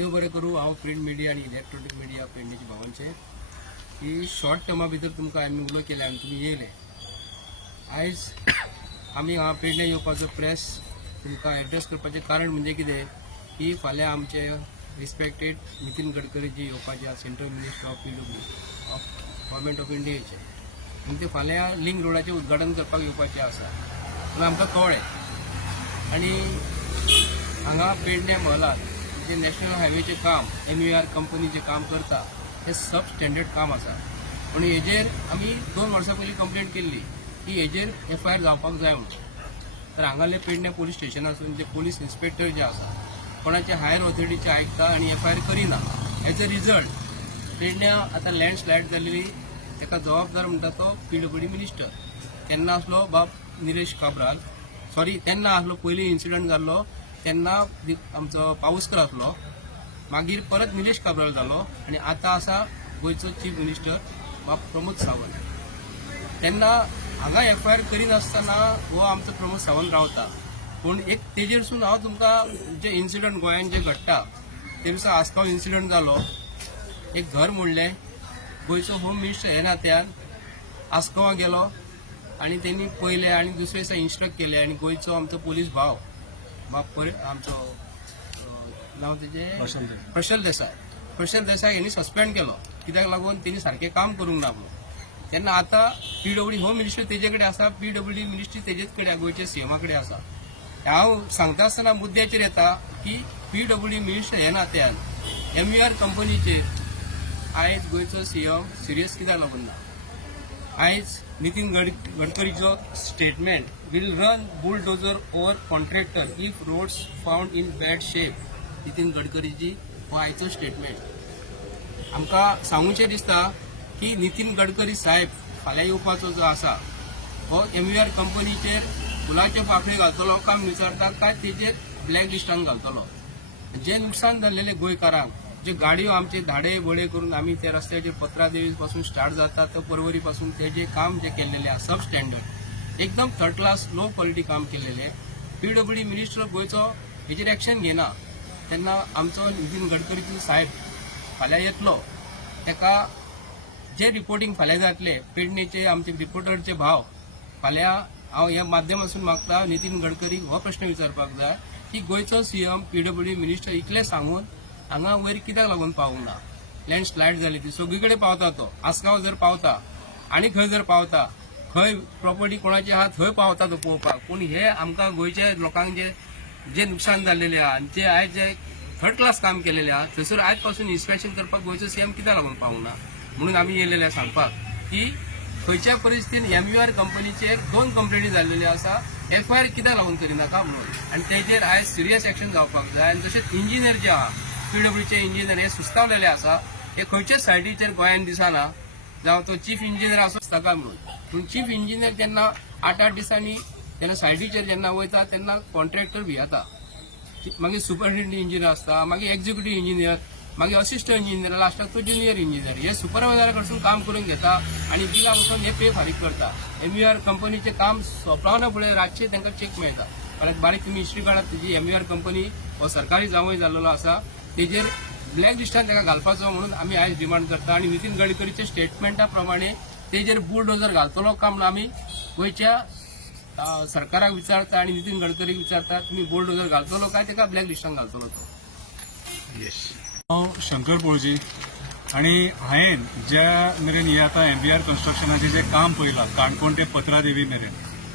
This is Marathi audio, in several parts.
देव बरें करूं. हांव प्रिंट मिडिया आनी इलेक्ट्रॉनिक मिडिया पेडणेचे भावांचे ही शॉर्ट टर्मा भितर तुमकां आमी उलो केले आनी तुमी येयले. आयज आमी हांगा पेडणे येवपाचो प्रेस तुमकां एड्रेस करपाचें कारण म्हणजे कितें की फाल्यां आमचे रिस्पेक्टेड नितीन गडकरी जी येवपाचे आसा central minister of PW of government of इंडियाचे म्हणजे ते फाल्यां लिंक रोडाचें उद्घाटन करपाक येवपाचें आसा पूण आमकां कळ्ळें. आनी हांगा पेडणे महलात जे नॅशनल हायवेचें काम NVR कंपनीचें काम करता हें सब स्टँडर्ड काम आसा. पूण हेजेर आमी 2 वर्सां पयलीं कंप्लेंट केल्ली की हेजेर FIR जावपाक जाय म्हणून. तर हांगाले पेडणे पुलीस स्टेशनासून जे पुलीस इन्स्पेक्टर जे आसा कोणाचे हायर ऑथॉरिटीचे आयकता आनी FIR करिना. एज अ रिजल्ट पेडण्या आतां लँडस्लायड जाल्ली ताका जबाबदार म्हणटा तो PWD मिनिस्टर. तेन्ना आसलो बाब निलेश काब्राल, सॉरी तेन्ना आसलो पयलीं इन्सिडंट जाल्लो तेन्ना आमचो पाउस्कर आसलो, मागीर परत निलेश काब्राल जालो आनी आतां आसा गोंयचो चीफ मिनिस्टर बाब प्रमोद सावंत. तेन्ना हांगा FIR करिनासतना हो आमचो प्रमोद सावंत रावता. पूण एक तेजेरसून हांव तुमकां जे इन्सिडंट गोंयांत जे घडटा ते दिसा आसगांव इन्सिडंट जालो. एक घर मोडलें, गोंयचो होम मिनिस्टर हे नात्यान आसगांवां गेलो आनी तेणी पयलें आनी दुसरे दिसा इन्स्ट्रक्ट केलें आनी गोंयचो आमचो पुलीस भाव आमचो नांव तेजें प्रशल देसाय हेणी सस्पेंड केलो कित्याक लागून तेणी सारकें काम करूंक ना म्हणून. तेन्ना आतां PWD होम मिनिस्टर तेजे कडेन आसा, PWD मिनिस्ट्री तेजेच कडेन गोंयच्या CMा कडेन आसा. हांव सांगता आसतना मुद्द्याचेर येता की PWD मिनिस्टर हे नात्यान NVR कंपनीचेर आयज गोंयचो CM सिरियस कित्याक लागून ना. आयज नितीन गडकरीचो statement will run bulldozer over contractor if roads found in bad shape. Nitin गडकरीजी हो आयचो स्टेटमेंट आमकां सांगूचें दिसता की नितीन गडकरी साहेब फाल्यां येवपाचो जो आसा हो NVR कंपनीचेर फुलाचे पाकळी घालतलो काम विचारता काय तेजेर ब्लॅक लिस्टान घालतलो. जे नुकसान जाल्लेले गोंयकारांक जे गाडयो आमचे धाडे बळे करून आमी त्या रस्त्याचेर पत्रादेवी पासून स्टार्ट जाता तर परवरी पासून ते जे काम जे केल्लेले आसा सब स्टँडर्ड एकदम थर्ड क्लास लो क्वॉलिटी काम केल्लेले. PWD मिनिस्टर गोंयचो हेजेर एक्शन घेना. तेन्ना आमचो नितीन गडकरी साहेब फाल्यां येतलो. ताका जे रिपोर्टिंग फाल्यां जातले पेडणेचे आमचे रिपोर्टरचे भाव फाल्यां हांव ह्या माध्यमासून मागता नितीन गडकरी हो प्रश्न विचारपाक जाय की गोंयचो CM PWD मिनिस्टर इतलें सांगून हांगा वयर कित्याक लागून पावूंक ना. लँडस्लायड जाली ती सगळी कडेन पावता, तो आसगांव जर पावता आनी खंय जर पावता खंय प्रॉपर्टी कोणाची आहा थंय पावता तो पळोवपाक. पूण हे आमकां गोंयच्या लोकांक जे नुकसान जाल्लेले आहा आनी जे आयज जे थर्ड क्लास काम केलेले आहा थंयसर आयज पासून इन्स्पेक्शन करपाक गोंयचो CM कित्याक लागून पावूंक ना. म्हणून आमी येयलेले सांगपाक की खंयच्या परिस्थितीन NVR कंपनीचेर 2 कंप्लेनी जाल्लेली आसा. FIR कित्याक लागून करिनाका म्हणून आनी तेजेर आयज सिरियस एक्शन जावपाक जाय. आनी जशें इंजिनियर जे आहा PWDचे इंजिनियर हे सुस्तावलेले आसा हे खंयच्याच सायटीचेर गोंयांत दिसना जावं तो चीफ इंजिनियर आसो ताका म्हणून. पूण चीफ इंजिनियर जेन्ना 8 दिसांनी तेन्ना सायटीचेर जेन्ना वयता तेन्ना कॉन्ट्रॅक्टर भियेता, मागीर सुपरिटेंडंट इंजिनियर आसता, मागीर एक्झिक्युटीव इंजिनियर, मागीर असिस्टंट इंजिनियर, लास्टाक तो ज्युनियर इंजिनियर हे सुपरवायझरा कडसून काम करून घेता आनी बिलां वचून हे पे फारीक करता. NVR कंपनीचें काम सोंपना फुडें रातचे तांकां चेक मेळटा. कारण बारीक तुमी हिस्ट्री काढात तेजी NVR कंपनी हो सरकारी जावंय जाल्लो आसा तेजेर ब्लॅक लिस्टान ताका घालपाचो म्हणून आमी आयज डिमांड करता. आनी नितीन गडकरीच्या स्टेटमेंटा प्रमाणे तेजेर बुलडोजर घालतलो काय म्हणून आमी गोंयच्या सरकाराक विचारता आनी नितीन गडकरीक विचारता तुमी बुलडोजर घालतलो काय ताका ब्लॅक लिस्टान घालतलो तो. हांव शंकर पळजी आनी हांवें ज्या मेरेन हे आतां NVR कन्स्ट्रक्शनाचें जें काम पळयलां काणकोण ते पत्रादेवी मेरेन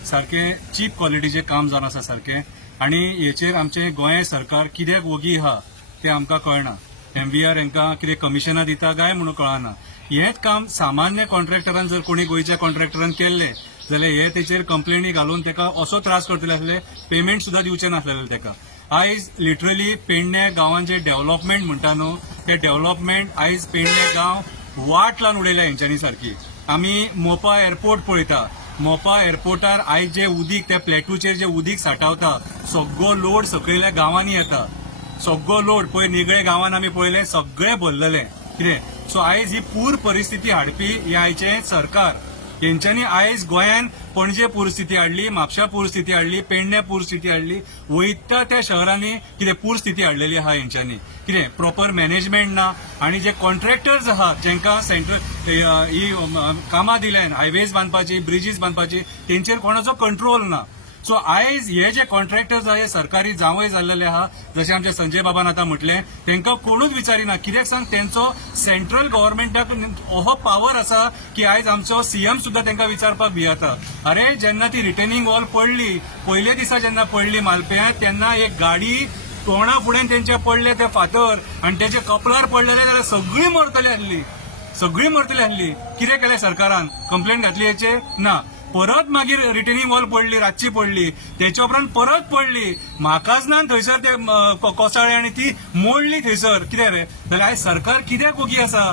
सारकें चीप क्वॉलिटीचें काम जावन आसा सारकें. आनी हेचेर आमचें गोंय सरकार कित्याक वगी आहा तें आमकां कळना. NVR हांकां कितें कमिशनां दिता काय म्हणून कळना. हेंच काम सामान्य कॉन्ट्रॅक्टरान जर कोणी गोंयच्या कॉन्ट्रॅक्टरान केल्लें जाल्यार हे तेचेर कंप्लेनी घालून ताका असो त्रास करतले आसले पेमेंट सुद्दां दिवचे नासलेले ताका. आयज लिटरली पेडणे गांवांत जे डेव्हलपमेंट म्हणटा न्हू ते डेव्हलपमेंट आयज पेडणे गांव वाट लावन उडयल्या हेंच्यांनी सारकी. आमी मोपा एअरपोर्ट पळयता, मोपा एअरपोर्टार आयज जे उदीक त्या प्लॅटूचेर जे उदीक सांठवता सगळो लोड सकयल्या गांवांनी येता. सगळो लोड पळय निगळे गांवांत आमी पळयलें सगळें भरलेलें कितें. सो आयज ही पूर परिस्थिती हाडपी हे आयचे सरकार हेंच्यांनी आयज गोंयान पणजे पूर स्थिती हाडली, म्हापशा पूर स्थिती हाडली, पेडण्या पूर स्थिती हाडली. वयता त्या शहरांनी कितें पूर स्थिती हाडलेली आहा हेंच्यांनी. कितें प्रॉपर मॅनेजमेंट ना आनी जे कॉन्ट्रॅक्टर्स आहात जेंका सेंट्रल ही कामां दिल्यान हायवेज बांदपाची, ब्रिजीस बांदपाची, तेंचेर कोणाचो कंट्रोल ना. सो आयज हे जे कॉन्ट्रॅक्टर्स आहा हे सरकारी जावंय जाल्लेले आहा, जशें आमचे संजय बाबान आतां म्हटलें, तांकां कोणूच विचारिना. कित्याक सांग, तेंचो सेंट्रल गव्हर्मेंटाक हो पावर आसा की आयज आमचो सीएम सुद्दां तांकां विचारपाक भियेता. अरे जेन्ना ती रिटेनिंग वॉल पडली, पयले दिसा जेन्ना पडली मालप्यात, तेन्ना एक गाडी तोंडा फुडें तेंचे पडले ते फातर आनी तेचे कपलार पडलेले जाल्यार सगळीं मरतली आहली. कितें केलें सरकारान? कंप्लेंट घातली हेचेर? ना. परत मागीर रिटेनिंग वॉल पडली, रातची पडली, तेच्या उपरांत परत पडली. म्हाकाच ना थंयसर ते कोसळ्ळे आनी ती मोडली थंयसर. कितें रे? जाल्यार आयज सरकार कित्याक ओगी आसा?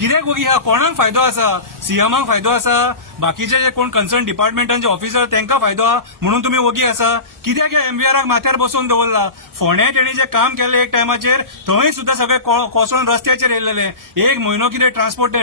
कित्याक ओगी आहा? कोणाक फायदो आसा? सीएमाक फायदो आसा? बाकीचे जे कोण कन्सर्न डिपार्टमेंटांचे ऑफिसर तांकां फायदो आहा म्हणून तुमी ओगी आसा? कित्याक ह्या एमव्हीआराक माथ्यार बसोवन दवरला? फोंड्या तेणी जे काम केलें एक टायमाचेर, थंय सुद्दां सगळे कोसळून रस्त्याचेर येयलेले. एक म्हयनो कितें ट्रान्सपोर्ट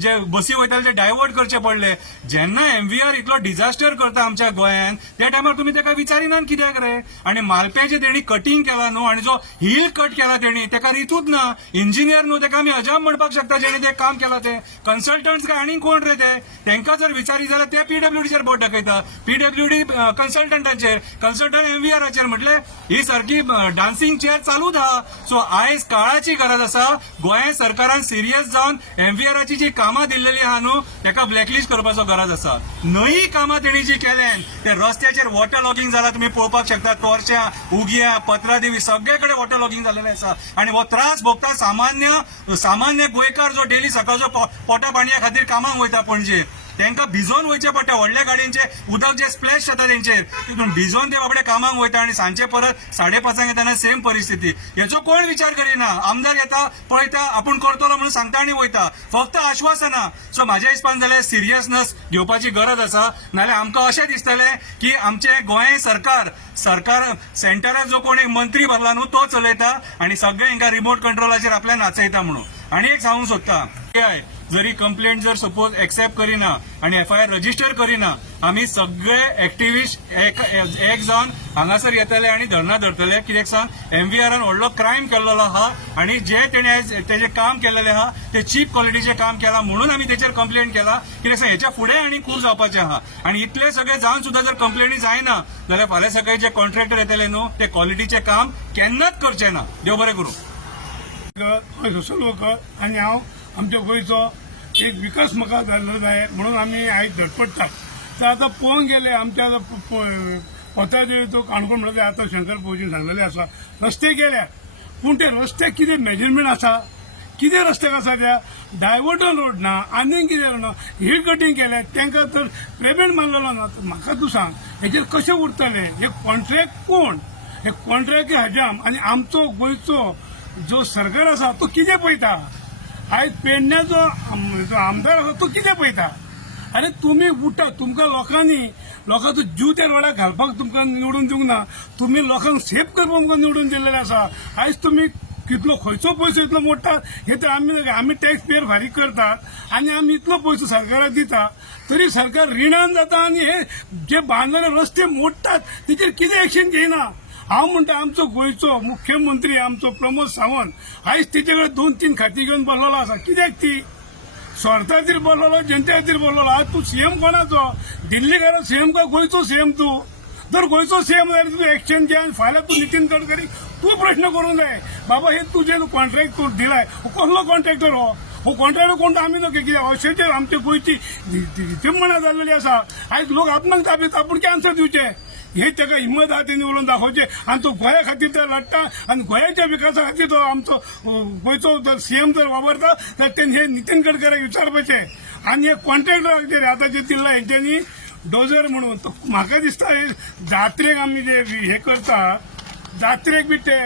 जे बसी वयताले ते डायवर्ट करचे पडले. जेन्ना एमव्हीआर इतलो डिझास्टर करता आमच्या गोंयान, त्या टायमार तुमी ताका विचारिनात कित्याक रे? आनी मालप्याचे तेणी कटिंग केला न्हू, आनी जो हिल कट केला तेणी, ताका रितूच ना. इंजिनियर न्हू, ताका आमी अजाप म्हणपाक शकता जेणे ते काम केला ते. कन्सल्टंट्स काय आनी कोण रे ते? तांकां जर विचारी जाल्यार ते पीडब्ल्यूडीचेर बोट दाखयता. पीडब्ल्यूडी कन्सल्टंटाचेर, कन्सल्टंट एमव्हीआराचेर. म्हटले ही सारकी डान्सिंग चेअर चालूच आहा. सो आयज काळाची गरज आसा. गोंय सरकारान सिरियस जावन एमव्हीआराची जी कामां दिल्लेली आहा न्हू, ताका ब्लॅकलिस्ट करपाचो गरज आसा. नवी कामां तेणी जी केल्यान, ते रस्त्याचेर वॉटर लॉगिंग जालां, तुमी पळोवपाक शकता. तोरच्या, उगिया, पत्रादेवी सगळे कडेन वॉटर लॉगिंग जाल्लेलें आसा. आनी हो त्रास भोगता सामान्य गोंयकार जो डेली सकाळचो पोटा पाणया खातीर कामाक वयता पणजे. तांकां भिजोवन वयचे पडटा. व्हडल्या गाडयांचे उदक जे स्प्लॅश जाता तेंचेर, तितून भिजोवन ते बाबडे कामाक वयता आनी सांजचे परत 5:30 येताना सेम परिस्थिती. हेचो कोण विचार करिना. आमदार येता, पळयता, आपूण करतलो म्हणून सांगता आनी वयता. फक्त आश्वासना. सो म्हाज्या हिसपान जाल्यार सिरियसनेस घेवपाची गरज आसा. नाल्यार आमकां अशें दिसतलें की आमचे गोंय सरकार सेंटराक जो कोण एक मंत्री भरला न्हू, तो चलयता आनी सगळे हांकां रिमोट कंट्रोलाचेर आपल्या नाचयता म्हणून. आनी एक सांगूंक सोदता, जरी कंप्लेंट जर सपोज एक्सेप्ट करिना आणि एफआयआर रजिस्टर करिना, आम्ही सगळे एक्टिव्हिस्ट एक जावन हांगासर येतले आणि धरना धरतले. कित्याक सांग, एमव्हीआरान व्हडलो क्रायम केल्लो आहा आणि जे तेणे आयज तेजे काम केलेले आहा ते चीप क्वॉलिटीचे काम केला म्हणून आम्ही तेचेर कंप्लेंट केला. कित्याक सांग, हेच्या फुडें आनी खूब जावपाचें आहा. आणि इतले सगळे जावन सुद्धा जर कंप्लेनी जायना जाल्यार फाल्यां सकाळी जे कॉन्ट्रॅक्टर येतले न्हू, ते क्वॉलिटीचे काम केन्नाच करचे ना. देव बरें करूं. सोशल वर्कर आनी हांव आमच्या गोंयचो एक विकास म्हाका जाल्लो जाय म्हणून आमी आयज धडपडटात. तर आतां पळोवंक गेले आमच्या पोतादेवीचो काणकोण म्हणटा आतां शंकर पळोवची सांगलेले आसा, रस्ते गेल्या, पूण ते रस्त्याक कितें मेजरमेंट आसा? कितें रस्त्याक आसा? त्या डायवर्टन रोड ना, आनीक कितें ना, हिल कटींग केल्या, तांकां तर पेमेंट मारलेलो ना. म्हाका तूं सांग, हेचेर कशें उरतलें? हे कॉन्ट्रॅक्ट कोण? हे कॉन्ट्रॅक्ट हजाम. आनी आमचो गोंयचो जो सरकार आसा तो कितें पळयता? आयज पेडण्याचो आमदार आसा तो कितें पळयता? आनी तुमी उठा, तुमकां लोकांचो जीव त्या रोडाक घालपाक तुमकां निवडून दिवंक ना. तुमी लोकांक सेफ करपाक तुमकां निवडून दिल्लेले आसा. आयज तुमी कितलो खंयचो पयसो इतलो मोडटात हे तर आमी टॅक्स पेयर फारीक करतात आनी आमी इतलो पयसो सरकाराक दिता, तरी सरकार रिणान जाता आनी हे जे बांदलेले रस्ते मोडटात तेचेर कितें एक्शन घेयना. हांव म्हणटा, आमचो गोंयचो मुख्यमंत्री आमचो प्रमोद सावंत आयज तेचे कडेन 2-3 खातीं घेवन बसलेलो आसा. कित्याक ती स्वार्था खातीर बसलेलो, जनते खातीर बसलेलो. आज तूं सीएम कोणाचो? दिल्लीकाराचो सीएम काय गोंयचो सीएम? तूं जर गोंयचो सीएम जाल्यार तूं एक्शन घे आनी फाल्यां तूं नितीन गडकरी तूं प्रश्न करूंक जाय. बाबा, हे तुजें कॉन्ट्रॅक्ट तूं दिलाय, कसलो कॉन्ट्रॅक्टर हो कॉन्ट्रॅक्टर कोण आमी नको. कित्याक अशें आमचे गोंयची विटंबना जाल्लेली आसा. आयज लोक आपणाक ताब्यात आपूण कॅन्सर दिवचे, हे ताका हिंमत आहा ते निवडून दाखोवचे. आनी तो गोंया खातीर तर लढटा आनी गोंयाच्या विकासा खातीर तो आमचो गोंयचो जर सीएम जर वापरता जाल्यार तेणी हे नितीन गडकऱ्याक विचारपाचें. आनी हे कॉन्ट्रॅक्टर आतां जे दिला हेंच्यांनी डोजर म्हणून, म्हाका दिसता हे जात्रेक आमी जे हे करता, जात्रेक बी ते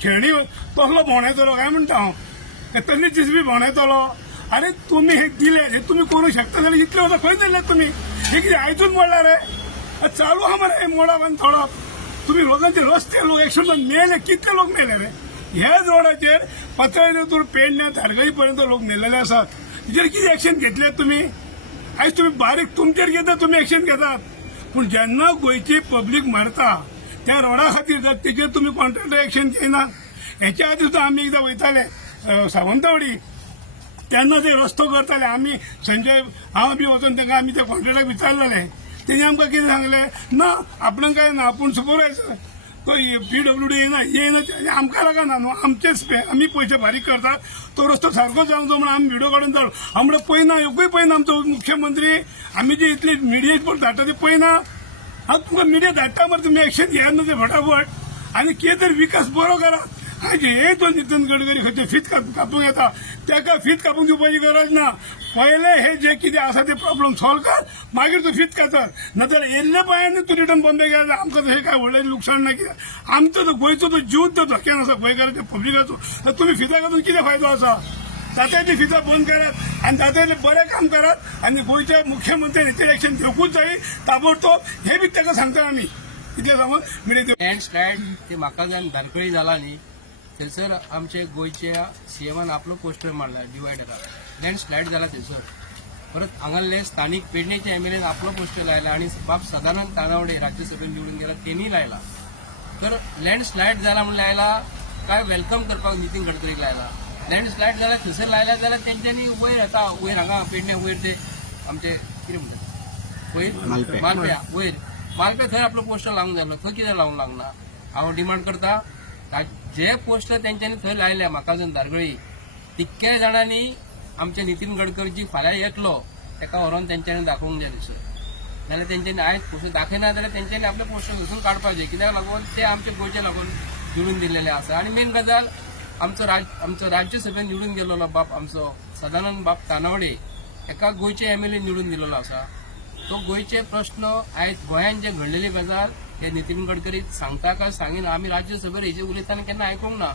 खेळणी तसलो भोंवडायतलो काय म्हणटा हांव. तसलीच जिसबी भोंवडायतलो. अरे तुमी हे दिले, हे तुमी करूंक शकता जाल्यार इतले वर्सां खंय दिले तुमी? हे कितें आयजूच म्हणला रे? चालू आहा मरे मोडाप आनी थोडप. तुम्ही लोकांचे रस्ते लोक एक्शन मेले, कितले लोक मेले रे? ह्याच रोडाचेर पत्रादेवीतून पेडण्या धारगळी पर्यंत लोक मेलेले आसात. हेचेर कितें एक्शन घेतले तुम्ही? आयज तुम्ही बारीक तुमचेर घेता, तुम्ही एक्शन घेतात, पूण जेन्ना गोंयची पब्लीक मरता त्या रोडा खातीर जर तेजेर तुम्ही कॉन्ट्रॅक्टर एक्शन घेयना. हेच्या आधी सुद्दां आमी एकदां वयताले सावंतवाडी, तेन्ना ते रस्तो करताले. आमी संजय हांव बी वचून तांकां आमी त्या कॉन्ट्रॅक्टराक विचारलेले. तेणी आमकां कितें सांगलें, ना आपण काय ना, आपूण सुपरवायझर तो PWD येना आमकां लागना न्हू, आमचेच आमी पयशे फारीक करतात, तो रस्तो सारको जावंक जाय म्हणून आमी व्हिडिओ काडून धाडलो. आमकां पळयना, एकूय पळयना आमचो मुख्यमंत्री. आमी जे इतले मिडिया धाडटा ते पळयना. हांव तुमकां मिडिया धाडटा मरे, तुमी एक्शन घेयात ते फटाफट आनी कितें तरी विकास बरो करा. आज हे तो नितीन गडकरी खंयचे फीत कापूंक येता, ताका फीत कापूंक दिवपाची गरज ना. पहिले हे जे कितें आसा ते प्रॉब्लेम सॉल्व कर, मागीर तूं फीत कातर. नाजाल्यार येल्ल्या पांयांनी तूं रिटर्न बॉम्बे गेला आमकां हे काय व्हडलें लुकसाण ना. कितें आमचो तो गोंयचो तो जीव तो धोक्यान आसा गोंयकारांच्या पब्लिकाचो. तर तुमी फिता कातून कितें फायदो आसा? जाता ती फिता बंद करात आनी जाता तितलें बरें काम करात आनी गोंयच्या मुख्यमंत्र्यान हेचेर एक्शन घेवकूच जाय ताबडतोब. हे बी ताका सांगता आमी. इतलें सांगून मिडिया लँडस्लायड ते म्हाका जावन धारकळी जाला न्ही, थंयसर आमचे गोंयच्या सीएमान आपलो पोस्टर मारला डिवायडराक. लँडस्लायड जाला थंयसर. परत हांगाले स्थानीक पेडणेचे एमएलएन आपलो पोस्टर लायला आणि बाब सदानंद तानावडे राज्यसभेत निवडून गेला त्यांनी लायला. तर लँडस्लायड जाला म्हणून लायला काय वेलकम करपाक नितीन गडकरीक लायला. लँडस्लायड जाल्यार थंयसर लायला जाल्यार तेंच्यांनी वयर येता, वयर हांगा पेडणे वयर ते आमचे कितें म्हणटात वयर मालप्या वयर मालप्या थंय आपलो पोस्टर लावंक जाय. थंय कितें लावंक लागना? हांव डिमांड करता जे पोस्टर तेंच्यांनी थंय लायल्या म्हाका जर धारगळी, तितक्या जाणांनी आमचे नितीन गडकरीजी फाल्यां येतलो ताका व्हरोन तेंच्यांनी दाखोवंक जाय थंयसर. नाल्यार तेंच्यांनी आयज पोस्टर दाखयना जाल्यार तेंच्यांनी आपले पोस्टर थंयसून काडपाचें. कित्याक लागून ते आमचे गोंयचे लागून निवडून दिल्लेले आसा. आनी मेन गजाल आमचो राज्यसभेत निवडून गेल्लो बाब आमचो सदानंद बाब तानावडे एका गोंयचे एमएलए निवडून दिल्लो आसा. तो गोंयचे प्रश्न आयज गोंयांत जे घडलेली गजाल हे नितीन गडकरी सांगता काय सांगिना, आमी राज्यसभेर हेजे उलयतना केन्ना आयकूंक ना.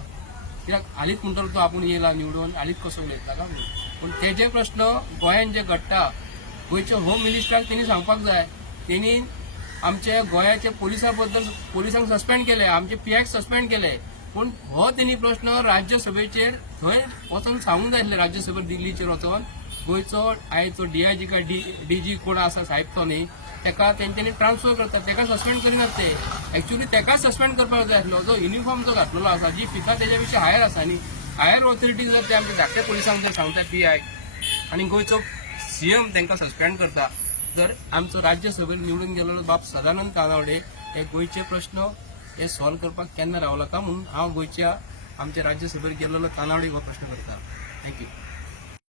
कित्याक हालींच म्हणटलो तो आपूण येयला निवडून, हालींच कसो उलयता काय म्हणून. पूण तेजे प्रश्न गोंयांत जे घडटा गोंयच्या होम मिनिस्टराक तेणी सांगपाक जाय. तेणी आमचे गोंयाचे पुलिसांक सस्पेंड केले, आमचे PI सस्पेंड केले. पूण हो तेणी प्रश्न राज्यसभेचेर थंय वचून सांगूंक जाय आसलें. राज्यसभेर दिल्लीचेर वचून गोंयचो आयचो DIG काय DG कोण आसा साहेब तो न्ही, ताका तेंच्यांनी ट्रान्सफर करतात, ताका सस्पेंड करिनात ते. एक्चुअली ताका सस्पेंड करपाक जाय आसलो. जो युनिफॉर्म जो घातलेलो आसा, जी फिता तेच्या पेक्षा हायर आसा न्ही, हायर ऑथॉरिटी जर ते आमच्या धाकट्या पुलिसांक जर सांगता PI आनी गोंयचो CM तांकां सस्पेंड करता, तर आमचो राज्यसभेत निवडून गेलेलो बाब सदानंद तानावडे हे गोंयचे प्रश्न हे सॉल्व करपाक केन्ना रावला का म्हणून हांव गोंयच्या आमच्या राज्यसभेत गेलेलो तानावडे हो प्रश्न करता. थँक्यू.